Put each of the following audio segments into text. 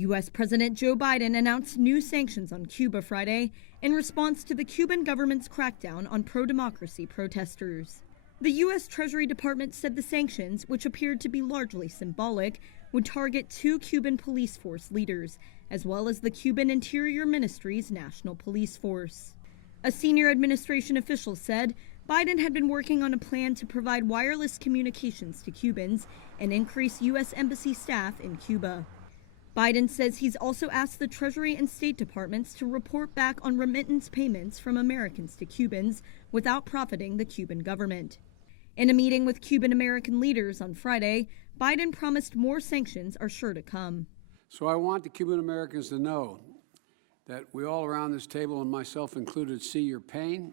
U.S. President Joe Biden announced new sanctions on Cuba Friday in response to the Cuban government's crackdown on pro-democracy protesters. The U.S. Treasury Department said the sanctions, which appeared to be largely symbolic, would target 2 Cuban police force leaders, as well as the Cuban Interior Ministry's National Police Force. A senior administration official said Biden had been working on a plan to provide wireless communications to Cubans and increase U.S. embassy staff in Cuba. Biden says he's also asked the Treasury and State Departments to report back on remittance payments from Americans to Cubans without profiting the Cuban government. In a meeting with Cuban-American leaders on Friday, Biden promised more sanctions are sure to come. So I want the Cuban-Americans to know that we all around this table, and myself included, see your pain,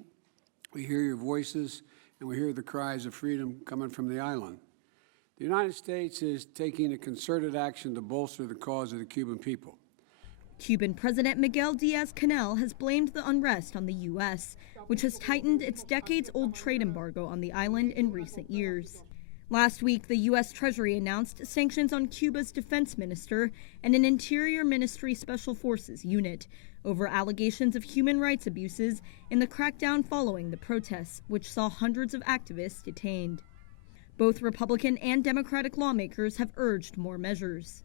we hear your voices, and we hear the cries of freedom coming from the island. The United States is taking a concerted action to bolster the cause of the Cuban people. Cuban President Miguel Diaz-Canel has blamed the unrest on the U.S., which has tightened its decades-old trade embargo on the island in recent years. Last week, the U.S. Treasury announced sanctions on Cuba's defense minister and an Interior Ministry Special Forces unit over allegations of human rights abuses in the crackdown following the protests, which saw hundreds of activists detained. Both Republican and Democratic lawmakers have urged more measures.